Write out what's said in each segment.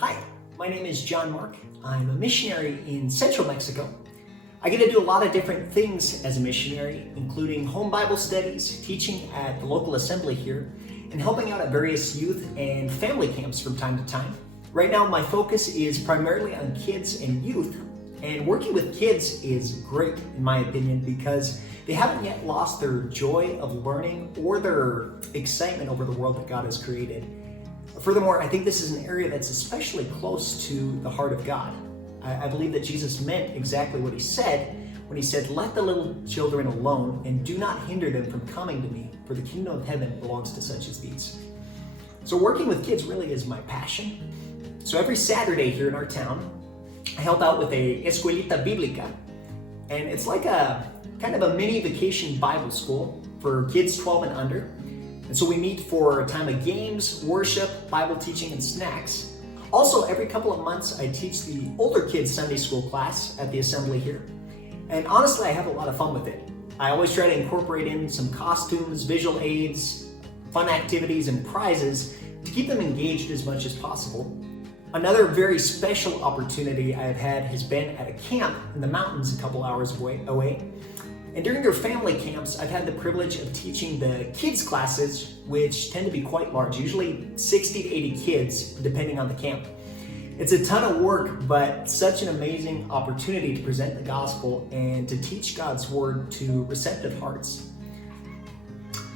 Hi, my name is John Mark. I'm a missionary in central Mexico. I get to do a lot of different things as a missionary, including home Bible studies, teaching at the local assembly here, and helping out at various youth and family camps from time to time. Right now, my focus is primarily on kids and youth, and working with kids is great, in my opinion, because they haven't yet lost their joy of learning or their excitement over the world that God has created. Furthermore, I think this is an area that's especially close to the heart of God. I believe that Jesus meant exactly what he said when he said, "Let the little children alone and do not hinder them from coming to me, for the kingdom of heaven belongs to such as these." So working with kids really is my passion. So every Saturday here in our town, I help out with a Escuelita Bíblica, and it's like a kind of a mini vacation Bible school for kids 12 and under. And so we meet for a time of games, worship, Bible teaching, and snacks. Also, every couple of months, I teach the older kids Sunday school class at the assembly here. And honestly, I have a lot of fun with it. I always try to incorporate in some costumes, visual aids, fun activities, and prizes to keep them engaged as much as possible. Another very special opportunity I've had has been at a camp in the mountains a couple hours away. And during their family camps, I've had the privilege of teaching the kids classes, which tend to be quite large, usually 60 to 80 kids, depending on the camp. It's a ton of work, but such an amazing opportunity to present the gospel and to teach God's word to receptive hearts.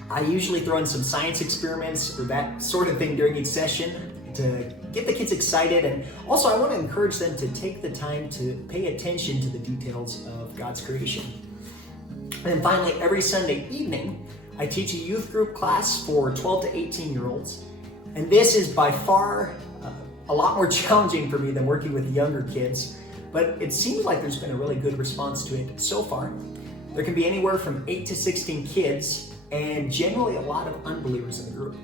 I usually throw in some science experiments or that sort of thing during each session to get the kids excited, and also I want to encourage them to take the time to pay attention to the details of God's creation. And then finally, every Sunday evening, I teach a youth group class for 12 to 18-year-olds. And this is by far a lot more challenging for me than working with younger kids, but it seems like there's been a really good response to it so far. There can be anywhere from 8 to 16 kids, and generally a lot of unbelievers in the group.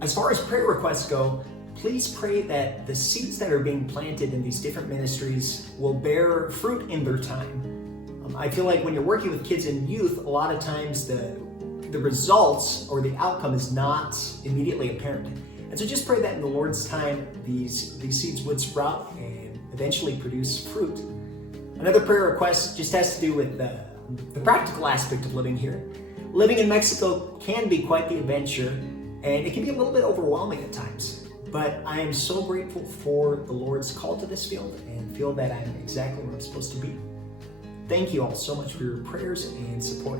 As far as prayer requests go, please pray that the seeds that are being planted in these different ministries will bear fruit in their time. I feel like when you're working with kids and youth, a lot of times the results or the outcome is not immediately apparent. And so just pray that in the Lord's time, these seeds would sprout and eventually produce fruit. Another prayer request just has to do with the practical aspect of living here. Living in Mexico can be quite the adventure, and it can be a little bit overwhelming at times. But I am so grateful for the Lord's call to this field and feel that I'm exactly where I'm supposed to be. Thank you all so much for your prayers and support.